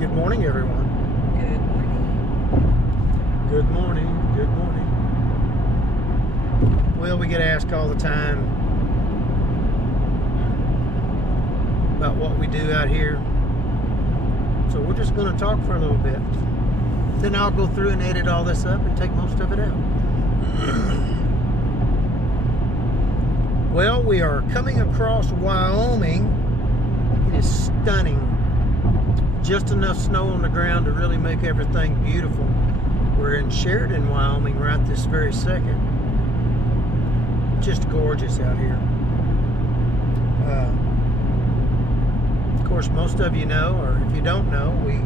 Good morning, everyone. Good morning. Good morning. Good morning. Well, we get asked all the time about what we do out here. So we're just going to talk for a little bit. Then I'll go through and edit all this up and take most of it out. Well, we are coming across Wyoming. It is stunning. Just enough snow on the ground to really make everything beautiful. We're in Sheridan, Wyoming right this very second. Just gorgeous out here. Of course, most of you know, or if you don't know, we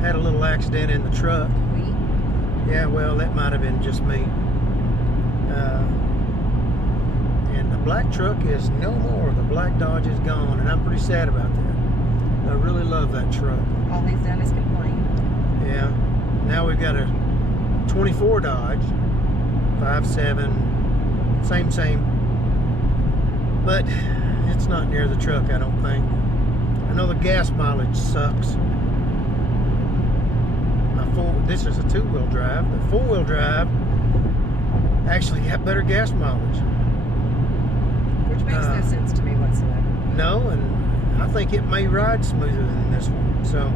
had a little accident in the truck. Yeah, well, that might have been just me. And the black truck is no more. The black Dodge is gone, and I'm pretty sad about that. I really love that truck. All he's done is complain. Yeah. Now we've got a 24 Dodge, 5.7, same. But it's not near the truck, I don't think. I know the gas mileage sucks. This is a two-wheel drive. The four-wheel drive actually got better gas mileage. Which makes no sense to me whatsoever. No, and I think it may ride smoother than this one. So,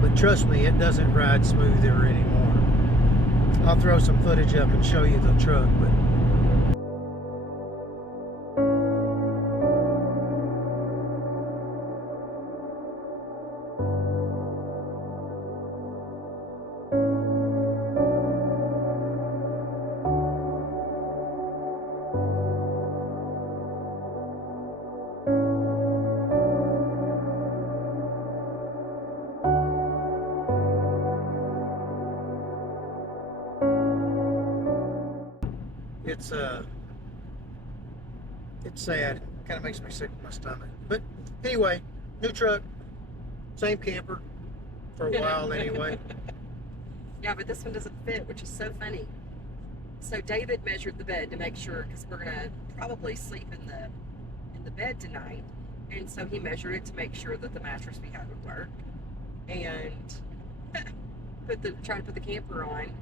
but trust me, it doesn't ride smoother anymore. I'll throw some footage up and show you the truck, but it's sad. Kind of makes me sick to my stomach. But anyway, new truck, same camper for a while anyway. Yeah, but this one doesn't fit, which is so funny. So David measured the bed to make sure, because we're gonna probably sleep in the bed tonight, and so he measured it to make sure that the mattress we had would work, and tried to put the camper on,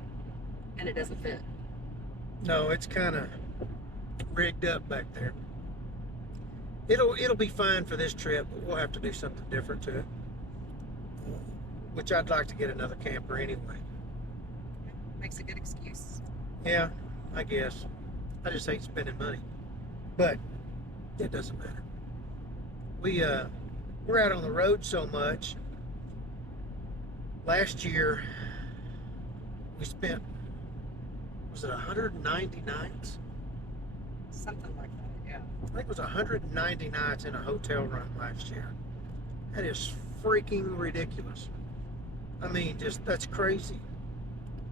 and it doesn't fit. No, it's kind of rigged up back there. It'll be fine for this trip, but we'll have to do something different to it. Which I'd like to get another camper anyway. Makes a good excuse. Yeah, I guess. I just hate spending money. But it doesn't matter. We're out on the road so much. Last year we spent, was it 190 nights? Something like that, yeah. I think it was 190 nights in a hotel room last year. That is freaking ridiculous. I mean, that's crazy.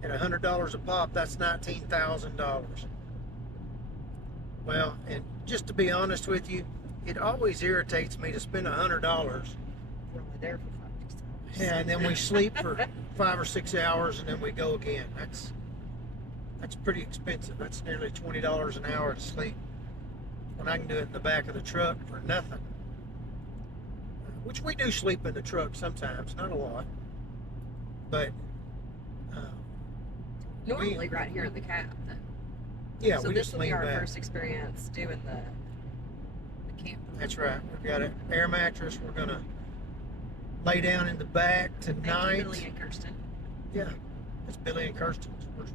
At $100 a pop, that's $19,000. Well, and just to be honest with you, it always irritates me to spend $100. We're only there for 5 or 6 hours. Yeah, and then we sleep for 5 or 6 hours, and then we go again. That's pretty expensive. That's nearly $20 an hour to sleep, when I can do it in the back of the truck for nothing. Which we do sleep in the truck sometimes, not a lot. But normally right here in the cab, though. Yeah, so we this just will be lean our back. first experience doing the camper. That's right. We've got an air mattress. We're gonna lay down in the back Thank tonight. you, Billy and Kirsten. Yeah, it's Billy and Kirsten. We're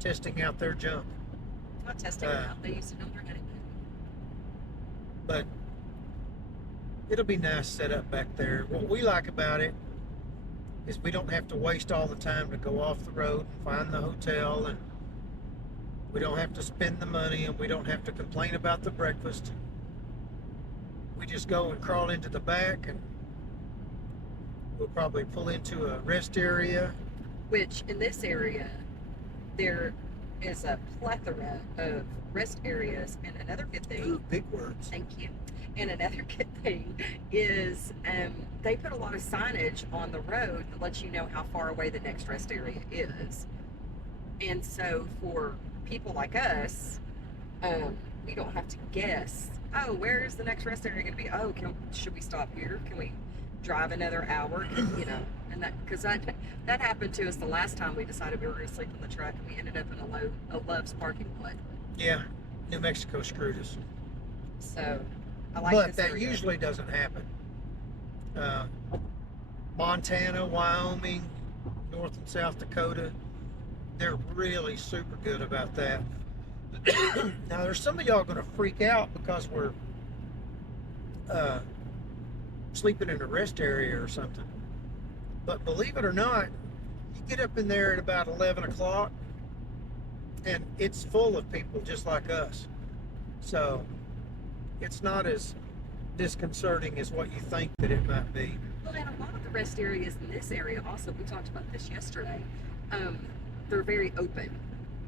testing out their junk. Not testing it out. They used it on their honeymoon. But it'll be nice set up back there. What we like about it is we don't have to waste all the time to go off the road and find the hotel, and we don't have to spend the money, and we don't have to complain about the breakfast. We just go and crawl into the back, and we'll probably pull into a rest area. Which, in this area, there is a plethora of rest areas, and another good thing... Ooh, big words. Thank you. And another good thing is they put a lot of signage on the road that lets you know how far away the next rest area is. And so for people like us, we don't have to guess, oh, where is the next rest area going to be? Oh, should we stop here? Can we drive another hour, you know, and that happened to us the last time we decided we were going to sleep in the truck, and we ended up in a Love's parking lot. Yeah, New Mexico screwed us. So I like But this that area. usually doesn't happen. Montana, Wyoming, North and South Dakota, they're really super good about that. Now, there's some of y'all going to freak out because we're sleeping in a rest area or something. But believe it or not, you get up in there at about 11 o'clock and it's full of people just like us. So it's not as disconcerting as what you think that it might be. Well, and a lot of the rest areas in this area also, we talked about this yesterday, they're very open.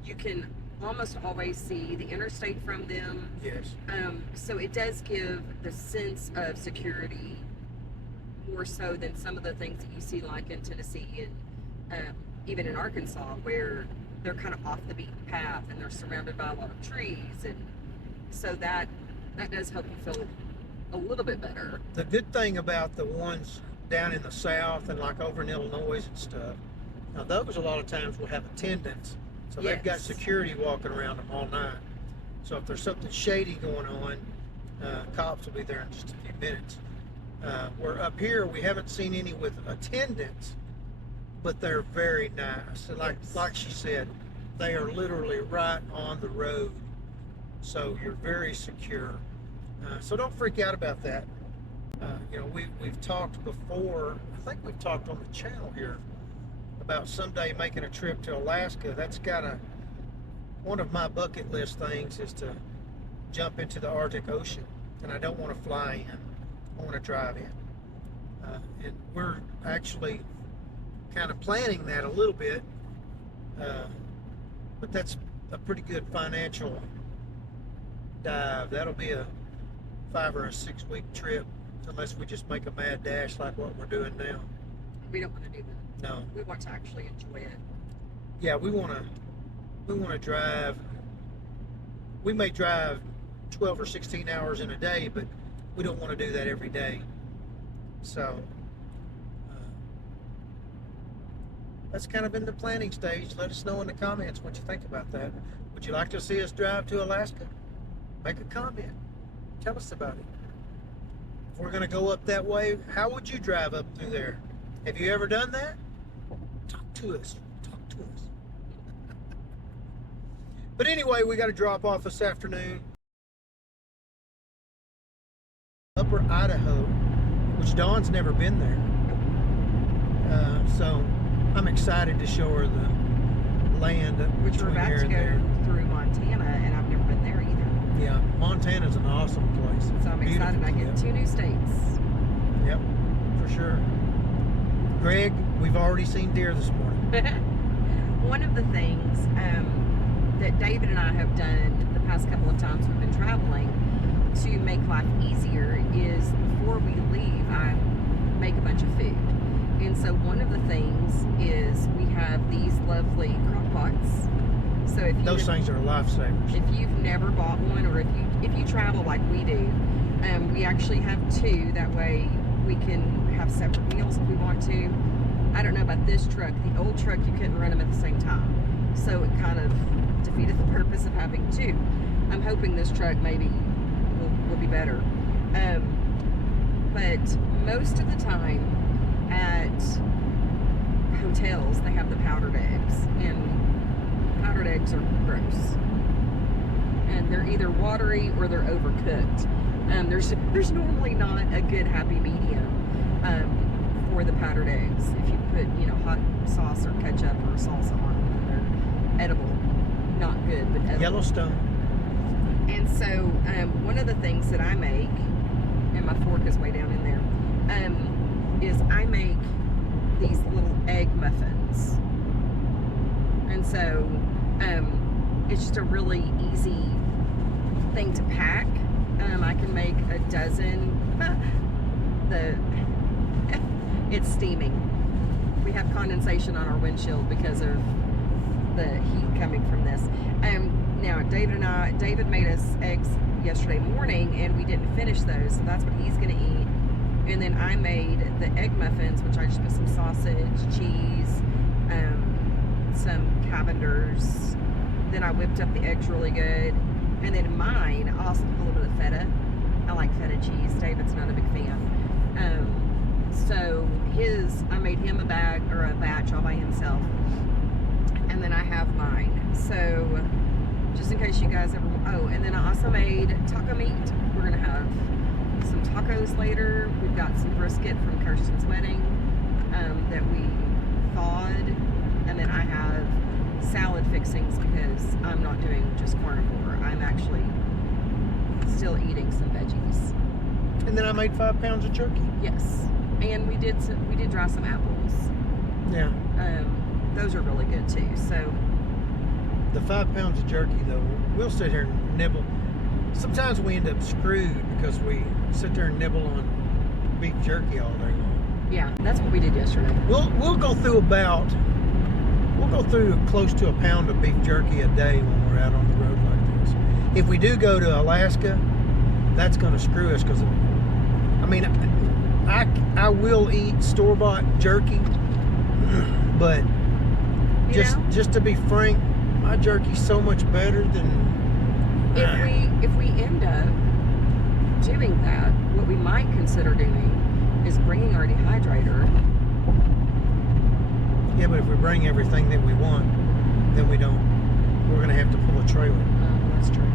You can almost always see the interstate from them. Yes. So it does give the sense of security more so than some of the things that you see like in Tennessee and even in Arkansas, where they're kind of off the beaten path and they're surrounded by a lot of trees, and so that does help you feel a little bit better. The good thing about the ones down in the south and like over in Illinois and stuff, now those a lot of times will have attendants, so they've got Yes. security walking around them all night. So if there's something shady going on, cops will be there in just a few minutes. We're up here, we haven't seen any with attendants, but they're very nice. And like she said, they are literally right on the road, so you're very secure. So don't freak out about that. You know, we've talked before, I think we've talked on the channel here about someday making a trip to Alaska. That's one of my bucket list things is to jump into the Arctic Ocean, and I don't want to fly in. I want to drive in. And we're actually kind of planning that a little bit, but that's a pretty good financial dive. That'll be a 5 or a 6 week trip, unless we just make a mad dash like what we're doing now. We don't want to do that. No. We want to actually enjoy it. Yeah, we want to drive. We may drive 12 or 16 hours in a day, but we don't want to do that every day. So that's kind of in the planning stage. Let us know in the comments what you think about that. Would you like to see us drive to Alaska? Make a comment. Tell us about it. If we're going to go up that way, how would you drive up through there? Have you ever done that? Talk to us. Talk to us. But anyway, we got to drop off this afternoon. Upper Idaho, which Dawn's never been there. So I'm excited to show her the land Which we're between about here to and go there. through Montana, and I've never been there either. Yeah, Montana's an awesome place. So I'm excited. I get 2 new states. Yep, for sure. Greg, we've already seen deer this morning. One of the things that David and I have done the past couple of times we've been traveling to make life easier is before we leave, I make a bunch of food. And so one of the things is we have these lovely crock pots. So if you Those things are lifesavers. if you've never bought one, or if you travel like we do, we actually have 2. That way we can have separate meals if we want to. I don't know about this truck. The old truck, you couldn't run them at the same time, so it kind of defeated the purpose of having 2. I'm hoping this truck maybe will be better. But most of the time at hotels, they have the powdered eggs, and powdered eggs are gross. And they're either watery or they're overcooked. There's normally not a good happy medium for the powdered eggs. If you put hot sauce or ketchup or salsa on them, they're edible. Not good, but edible. Yellowstone. And so one of the things that I make, and my fork is way down in there, is I make these little egg muffins. And so it's just a really easy thing to pack. I can make a dozen. It's steaming. We have condensation on our windshield because of the heat coming from this. Now David made us eggs yesterday morning, and we didn't finish those, so that's what he's going to eat. And then I made the egg muffins, which I just put some sausage, cheese, some Cavenders. Then I whipped up the eggs really good. And then mine, I also put a little bit of feta. I like feta cheese. David's not a big fan. So I made him a batch all by himself. And then I have mine. So just in case you guys ever, and then I also made taco meat. We're gonna have some tacos later. We've got some brisket from Kirsten's wedding that we thawed. And then I have salad fixings because I'm not doing just carnivore. I'm actually still eating some veggies. And then I made 5 pounds of jerky. Yes, and we did dry some apples. Yeah. Those are really good too. So the 5 pounds of jerky, though, we'll sit here and nibble. Sometimes we end up screwed because we sit there and nibble on beef jerky all day long. yeah, that's what we did yesterday. We'll go through close to a pound of beef jerky a day when we're out on the road like this. If we do go to Alaska, that's going to screw us because, I mean, I will eat store-bought jerky, but just to be frank, my jerky's so much better than. If we end up doing that, what we might consider doing is bringing our dehydrator. Yeah, but if we bring everything that we want, then we're going to have to pull a trailer. Well, that's true.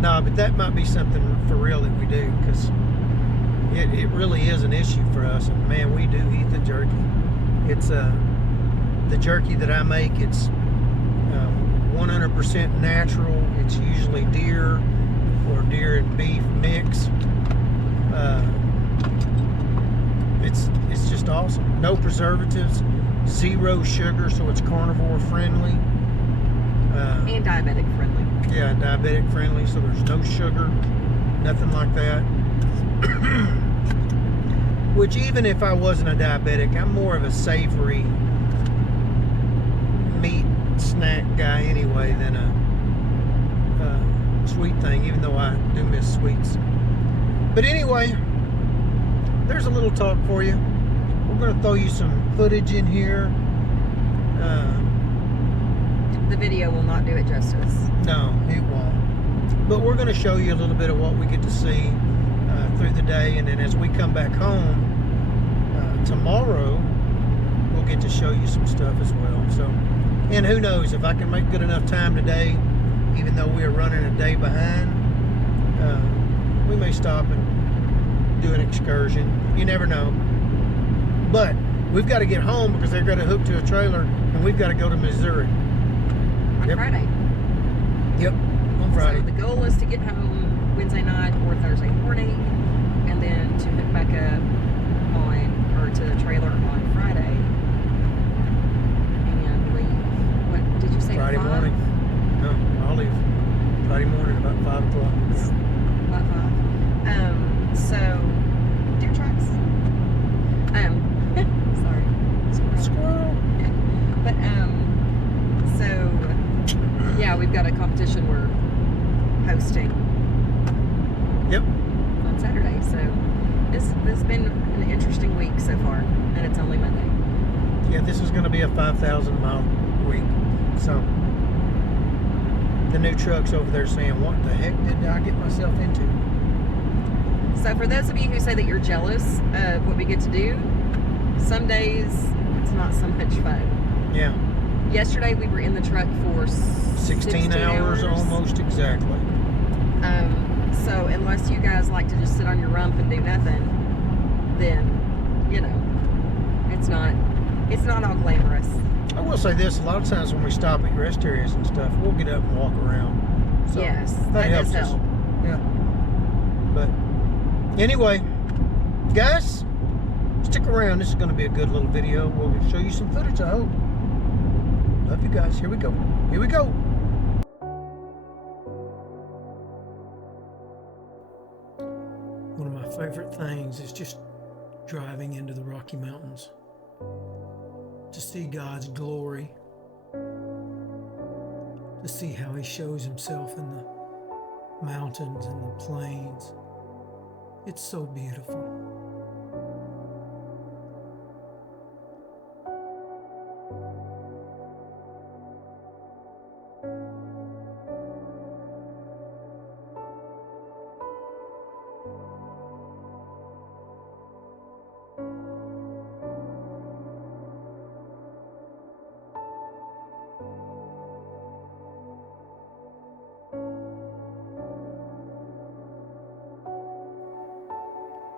No, but that might be something for real that we do, because it really is an issue for us. And man, we do eat the jerky. It's the jerky that I make. It's 100% natural. It's usually deer or deer and beef mix. It's just awesome. No preservatives, 0 sugar, so it's carnivore friendly. And diabetic friendly. Yeah, diabetic friendly, so there's no sugar, nothing like that. Which, even if I wasn't a diabetic, I'm more of a savory meat snack guy anyway than a sweet thing, even though I do miss sweets. But anyway, there's a little talk for you. We're going to throw you some footage in here. The video will not do it justice. No, it won't. But we're going to show you a little bit of what we get to see through the day, and then as we come back home tomorrow, we'll get to show you some stuff as well. So, and who knows, if I can make good enough time today, even though we're running a day behind, we may stop and do an excursion. You never know. But we've got to get home because they've got to hook to a trailer, and we've got to go to Missouri. On Friday. Yep, on Friday. So the goal is to get home Wednesday night or Thursday morning, and then to hook back up to the trailer on Friday and leave. What did you say? Friday 5? morning. No, I'll leave Friday morning about 5 o'clock. About 5. So deer tracks. Sorry. Squirrel. But so yeah, we've got a competition we're hosting. Yep. On Saturday. So this has been an interesting week so far, and it's only Monday. Yeah, this is going to be a 5,000 mile week. So the new truck's over there saying, "What the heck did I get myself into?" So for those of you who say that you're jealous of what we get to do, some days it's not so much fun. Yeah. Yesterday we were in the truck for 16 hours almost exactly. So unless you guys like to just sit on your rump and do nothing, then it's not all glamorous. I will say this: a lot of times when we stop at rest areas and stuff, we'll get up and walk around. So yes, that does helps us. help. Yeah. But anyway, guys, stick around. This is going to be a good little video. We'll show you some footage, I hope. Love you guys. Here we go. Here we go. One of my favorite things is just driving into the Rocky Mountains to see God's glory, to see how He shows Himself in the mountains and the plains, It's so beautiful.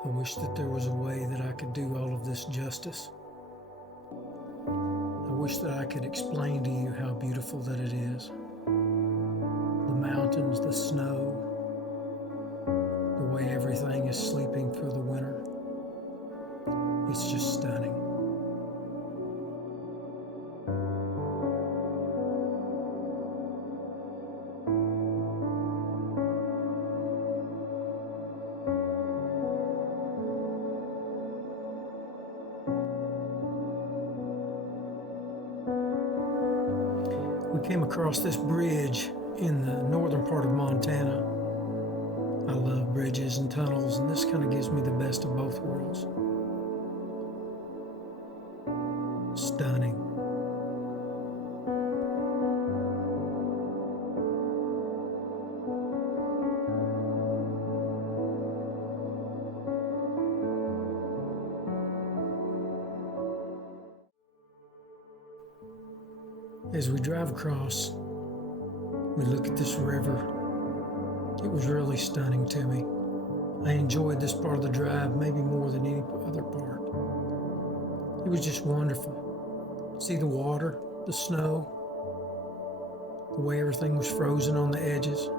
I wish that there was a way that I could do all of this justice. I wish that I could explain to you how beautiful that it is. The mountains, the snow, the way everything is sleeping through the winter. It's just stunning. We came across this bridge in the northern part of Montana. I love bridges and tunnels, and this kind of gives me the best of both worlds. Stunning. As we drive across, we look at this river. It was really stunning to me. I enjoyed this part of the drive maybe more than any other part. It was just wonderful. See the water, the snow, the way everything was frozen on the edges.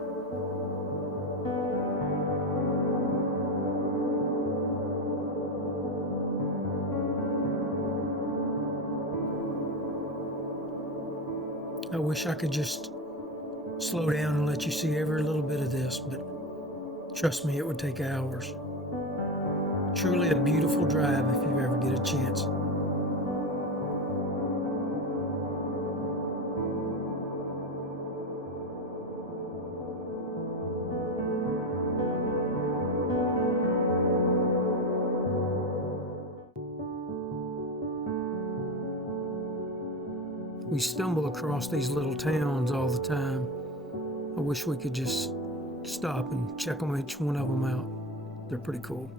I wish I could just slow down and let you see every little bit of this, but trust me, it would take hours. Truly a beautiful drive if you ever get a chance. We stumble across these little towns all the time. I wish we could just stop and check them, each one of them out. They're pretty cool.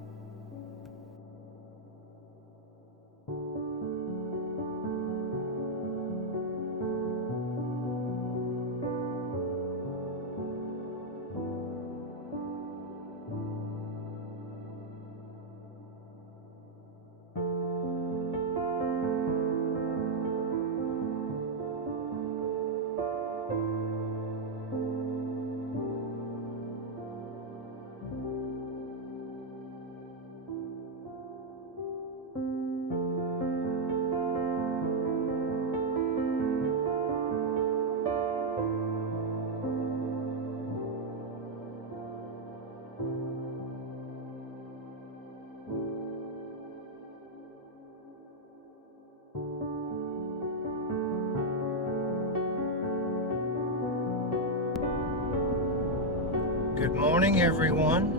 Good morning, everyone.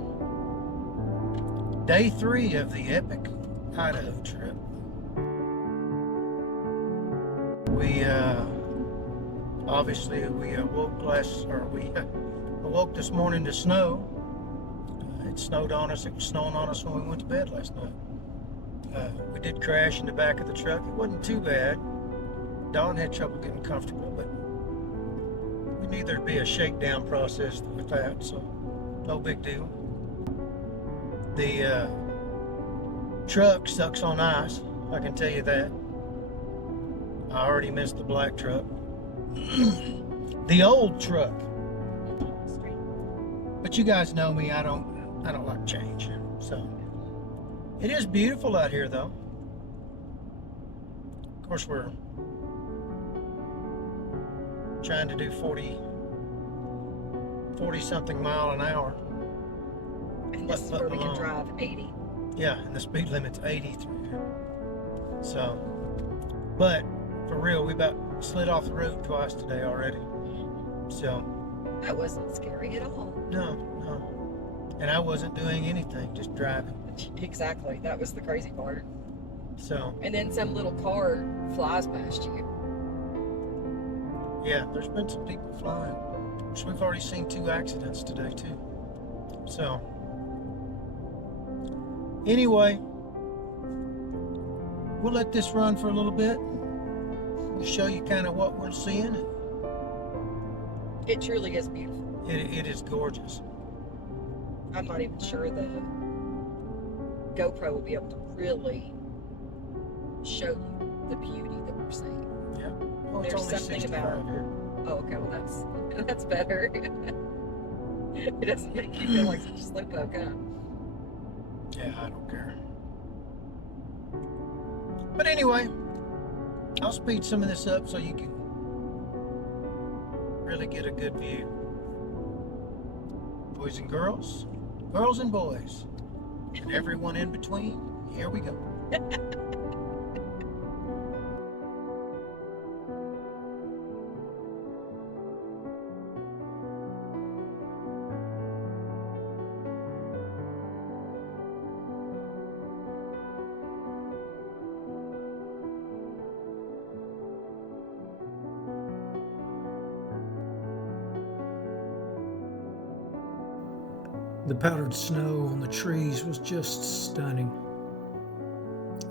Day 3 of the epic Idaho trip. We obviously awoke this morning to snow. It snowed on us. It was snowing on us when we went to bed last night. We did crash in the back of the truck. It wasn't too bad. Dawn had trouble getting comfortable, but we knew there'd be a shakedown process with that, so no big deal. The truck sucks on ice, I can tell you that. I already missed the black truck. The old truck. But you guys know me, I don't like change. So it is beautiful out here though. Of course we're trying to do 40 something mile an hour. And this is where we can drive 80. Yeah, and the speed limit's 80 through here. So, but for real, we about slid off the road twice today already. So that wasn't scary at all. no. And I wasn't doing anything, just driving. Exactly. That was the crazy part. So, And then some little car flies past you. yeah, there's been some people flying. Which we've already seen 2 accidents today, too. So, anyway, we'll let this run for a little bit. We'll show you kind of what we're seeing. It truly is beautiful. It is gorgeous. I'm not even sure the GoPro will be able to really show you the beauty that we're seeing. Yeah. Oh, it's There's only something 65 about- here. Oh, okay, well that's better. It doesn't make you feel like such a slowpoke, huh? Yeah, I don't care. But anyway, I'll speed some of this up so you can really get a good view. Boys and girls, girls and boys, and everyone in between, here we go. The powdered snow on the trees was just stunning.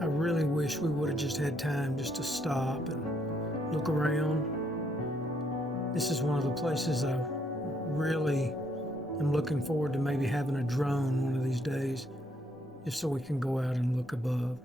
I really wish we would have just had time just to stop and look around. This is one of the places I really am looking forward to maybe having a drone one of these days, just so we can go out and look above.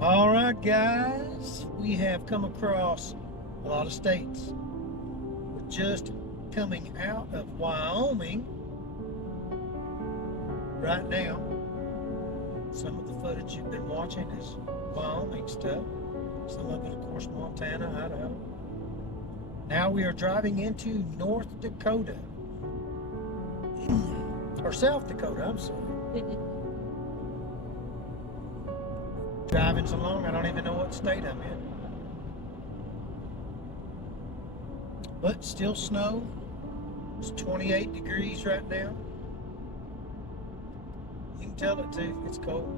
All right, guys, we have come across a lot of states. We're just coming out of Wyoming right now. Some of the footage you've been watching is Wyoming stuff. Some of it, of course, Montana, Idaho. Now we are driving into North Dakota. Or South Dakota, I'm sorry. Driving so long, I don't even know what state I'm in. But still snow. It's 28 degrees right now. You can tell it too, it's cold.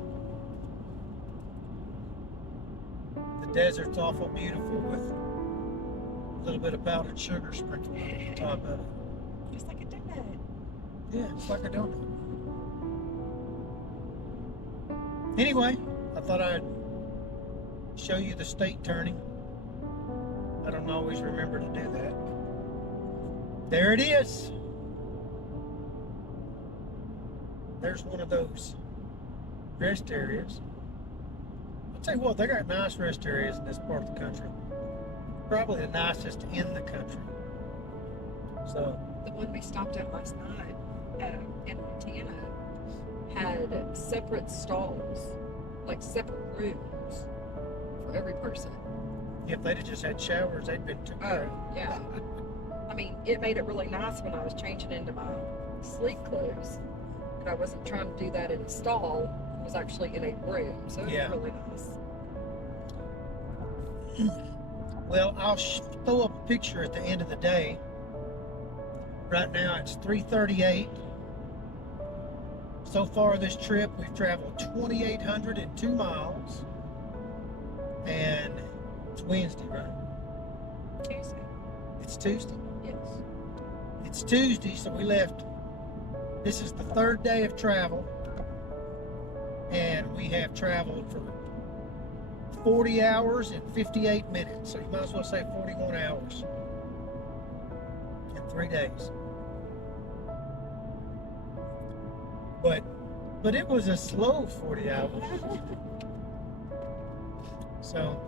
The desert's awful beautiful with a little bit of powdered sugar sprinkled on top of it. Just like a donut. Yeah, it's like a donut. Anyway, I thought I'd show you the state turning. I don't always remember to do that. There it is. There's one of those rest areas. I'll tell you what, they got nice rest areas in this part of the country. Probably the nicest in the country. So, The one we stopped at last night in Montana had separate stalls, like separate rooms for every person. if they'd have just had showers, they'd been too Oh, yeah. I mean, it made it really nice when I was changing into my sleep clothes. But I wasn't trying to do that in a stall. I was actually in a room, so it was Yeah. really nice. Well, I'll throw up a picture at the end of the day. Right now it's 3:38. So far this trip we've traveled 2,802 miles. And it's Wednesday, right? Tuesday. It's Tuesday. Yes. It's Tuesday, so we left. This is the third day of travel. And we have traveled for 40 hours and 58 minutes. So you might as well say 41 hours in 3 days. but it was a slow 40 hours. So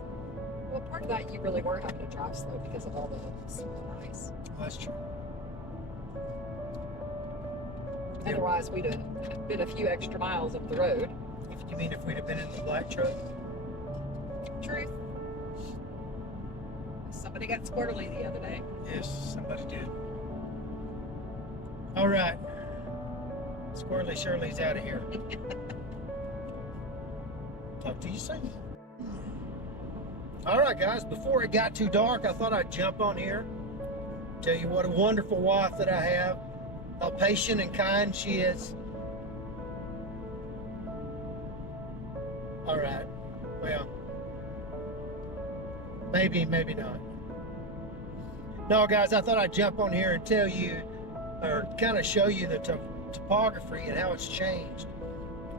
Well, part of that you really were having to drive slow because of all the snow and ice. that's true. Yeah. Otherwise, we'd have been a few extra miles up the road. If you mean if we'd have been in the black truck? Truth. Somebody got squirrely the other day. Yes, somebody did. All right. Squirrely Shirley's out of here. Talk to you soon. All right, guys, before it got too dark, I thought I'd jump on here, tell you what a wonderful wife that I have, how patient and kind she is. All right, well, maybe not. No, guys, I thought I'd jump on here and tell you, or kind of show you the topography and how it's changed.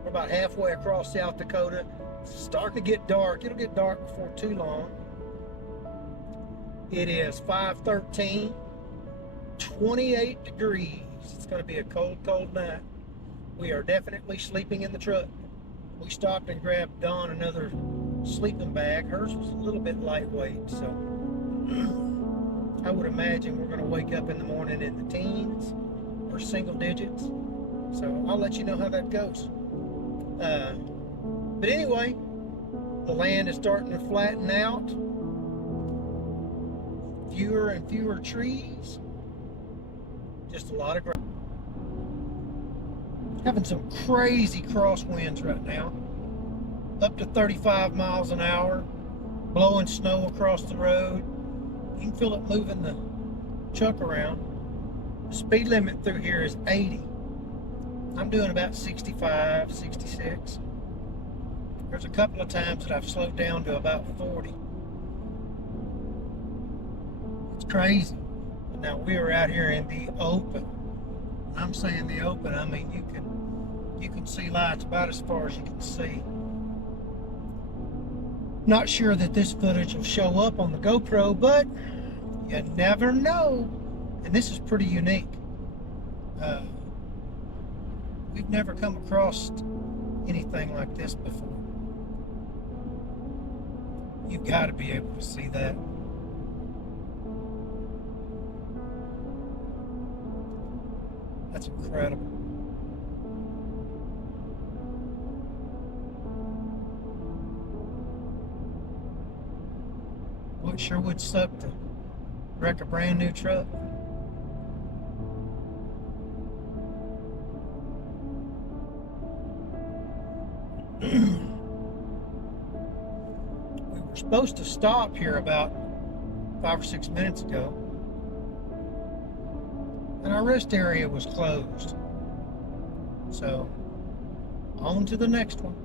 We're about halfway across South Dakota. It's starting to get dark. It'll get dark before too long. It is 5:13, 28 degrees. It's going to be a cold, cold night. We are definitely sleeping in the truck. We stopped and grabbed Dawn another sleeping bag. Hers was a little bit lightweight, so I would imagine we're going to wake up in the morning in the teens or single digits. So I'll let you know how that goes. But anyway, the land is starting to flatten out. Fewer and fewer trees. Just a lot of grass. Having some crazy crosswinds right now. Up to 35 miles an hour. Blowing snow across the road. You can feel it moving the truck around. The speed limit through here is 80. I'm doing about 65, 66. There's a couple of times that I've slowed down to about 40. It's crazy. But now we are out here in the open. I'm saying the open, I mean you can see lights about as far as you can see. Not sure that this footage will show up on the GoPro, but you never know. And this is pretty unique. We've never come across anything like this before. You've got to be able to see that. That's incredible. Well, it sure would suck to wreck a brand new truck. We were supposed to stop here about 5 or 6 minutes ago, and our rest area was closed. So, on to the next one.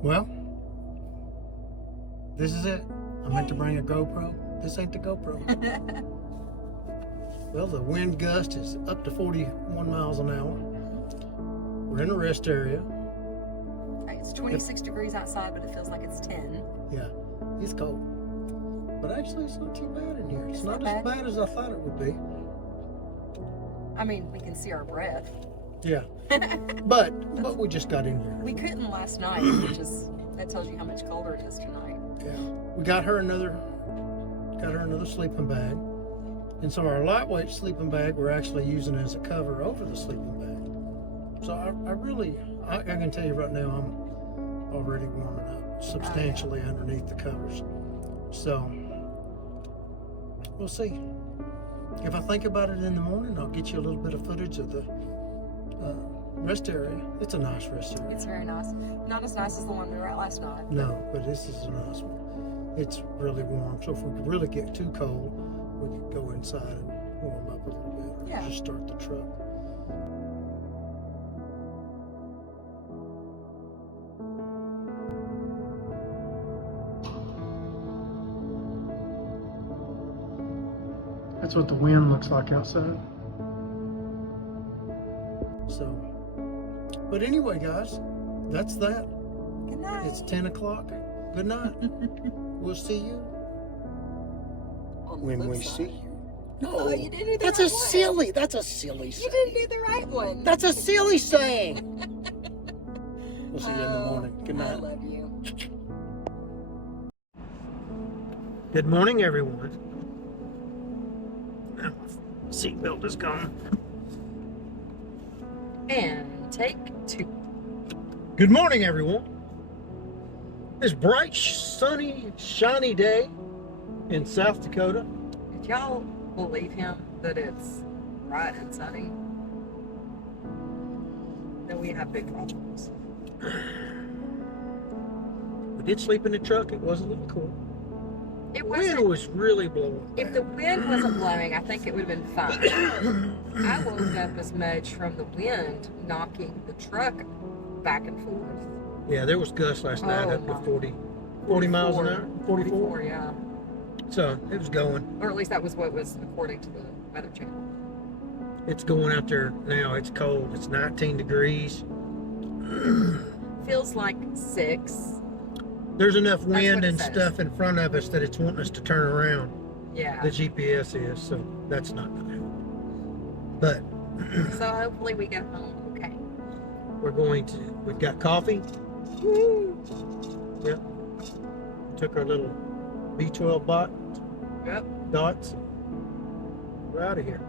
Well, this is it. I meant to bring a GoPro. This ain't the GoPro. Well, the wind gust is up to 41 miles an hour. We're in a rest area. It's 26 degrees outside, but it feels like it's 10. Yeah, it's cold. But actually, it's not too bad in here. It's not not as bad as I thought it would be. I mean, we can see our breath. Yeah. But we just got in here. We couldn't last night, that tells you how much colder it is tonight. Yeah. We got her another sleeping bag. And so our lightweight sleeping bag we're actually using as a cover over the sleeping bag. So I can tell you right now I'm already warming up substantially underneath the covers. So we'll see. If I think about it in the morning, I'll get you a little bit of footage of the rest area. It's a nice rest area. It's very nice. Not as nice as the one we were at last night. No, but this is a nice one. It's really warm. So if we could really get too cold, we could go inside and warm up a little bit. Or just start the truck. That's what the wind looks like outside. So, but anyway, guys, that's that. Good night. It's 10 o'clock. Good night. We'll see you On the when flip we side. see you. No, Oh, you didn't do the that's right a one. silly. That's a silly You saying. didn't do the right one. That's a silly saying. We'll see you in the morning. Good I night. love you. Good morning, everyone. Now, my seatbelt is gone. And take 2. Good morning, everyone. This bright, sunny, shiny day in South Dakota. If y'all believe him that it's bright and sunny, then we have big problems. We did sleep in the truck. It was a little cool. It The wind wasn't. was really blowing. If the wind wasn't blowing, I think it would have been fine. I woke up as much from the wind knocking the truck back and forth. Yeah, there was gusts last night Oh, up to my. 40 miles an hour. 44. 44, yeah. So it was going. Or at least that was what was according to the Weather Channel. It's going out there now. It's cold. It's 19 degrees. Feels like 6. There's enough what wind it and says. stuff in front of us that it's wanting us to turn around. Yeah. The GPS is, so that's not going to happen. But So hopefully we get home okay. we've got coffee. Woo! Yep. Took our little B12 Yep. dots. We're out of here.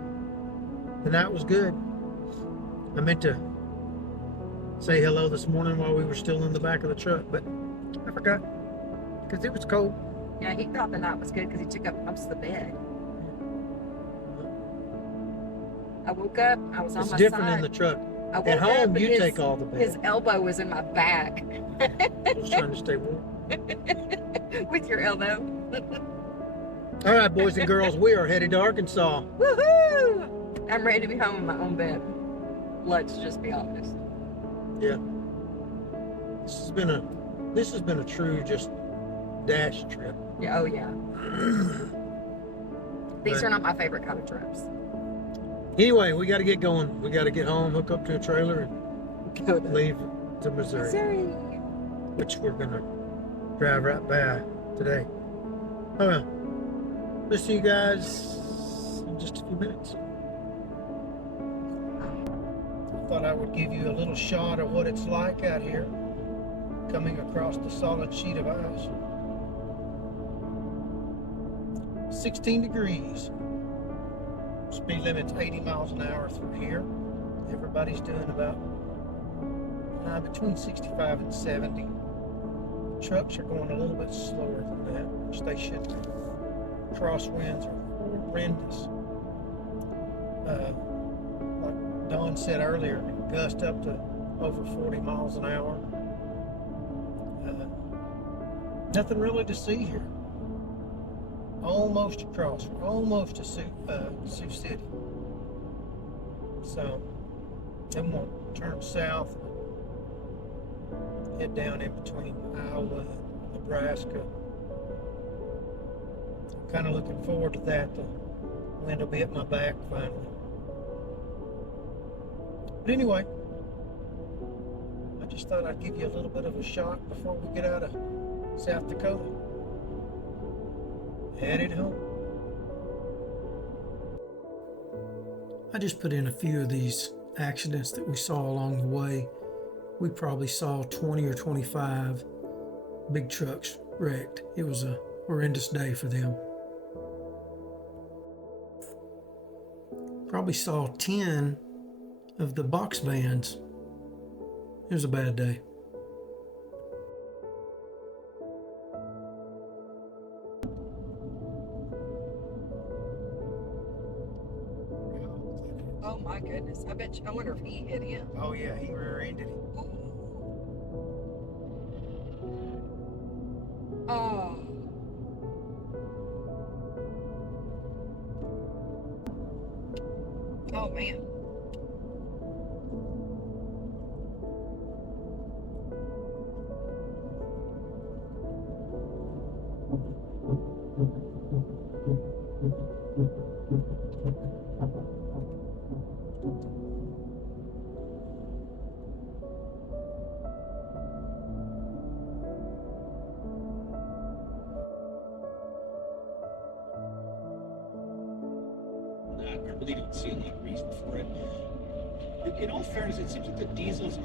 The night was good. I meant to say hello this morning while we were still in the back of the truck, but I forgot because it was cold. Yeah, he thought the night was good because he took up most of the bed. I woke up, I was on It's my different side. in the truck. I woke At home, up, and you his, take all the bed. His elbow was in my back. I was trying to stay warm. With your elbow. All right, boys and girls, we are headed to Arkansas. Woohoo! I'm ready to be home in my own bed. Let's just be honest. Yeah. This has been a true just dash trip. Yeah, oh yeah. These Right. are not my favorite kind of trips. Anyway, we got to get going. We got to get home, hook up to a trailer, Go and leave to Missouri, Missouri. which we're gonna drive right by today. Oh well. We'll see you guys in just a few minutes. I thought I would give you a little shot of what it's like out here, coming across the solid sheet of ice. 16 degrees. Speed limit's 80 miles an hour through here. Everybody's doing about between 65 and 70. The trucks are going a little bit slower than that, which they should be. Crosswinds are horrendous. Like Don said earlier, gust up to over 40 miles an hour. Nothing really to see here. Almost across. We're almost to Sioux City. So then we'll turn south, head down in between Iowa and Nebraska. I'm kind of looking forward to that. The wind will be at my back finally. But anyway, I just thought I'd give you a little bit of a shot before we get out of South Dakota. Headed home. I just put in a few of these accidents that we saw along the way. We probably saw 20 or 25 big trucks wrecked. It was a horrendous day for them. Probably saw 10 of the box vans. It was a bad day. Oh my goodness. I wonder if he hit him. Oh yeah, he rear-ended him. Oh. Oh man. I really don't see a lot of reason for it. In all fairness, it seems like the diesels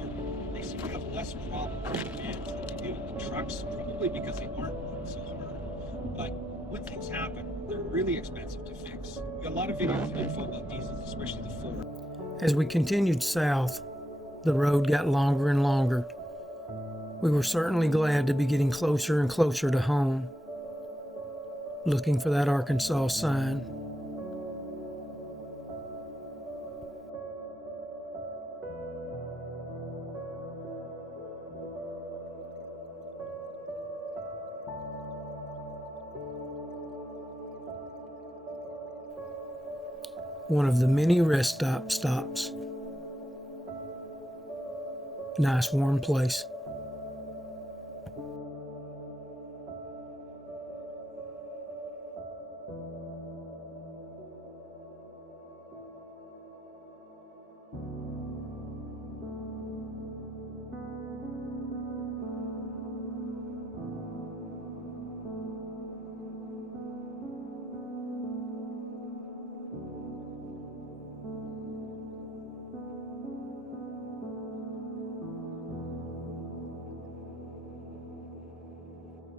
they seem to have less problems with demands than they do with the trucks, probably because they aren't worked so hard. But when things happen, they're really expensive to fix. We got a lot of videos and info about diesels, especially the Ford. As we continued south, the road got longer and longer. We were certainly glad to be getting closer and closer to home, looking for that Arkansas sign. One of the many rest stops. Nice warm place.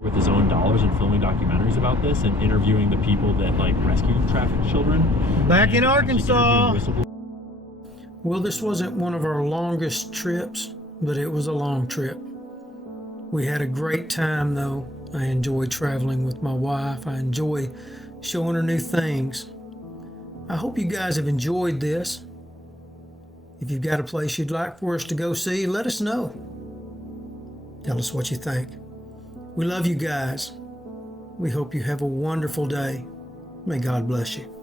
With his own dollars and filming documentaries about this and interviewing the people that like rescue trafficked children. Back in and actually Arkansas. interviewing Well, this wasn't one of our longest trips, but it was a long trip. We had a great time though. I enjoy traveling with my wife. I enjoy showing her new things. I hope you guys have enjoyed this. If you've got a place you'd like for us to go see, let us know. Tell us what you think. We love you guys. We hope you have a wonderful day. May God bless you.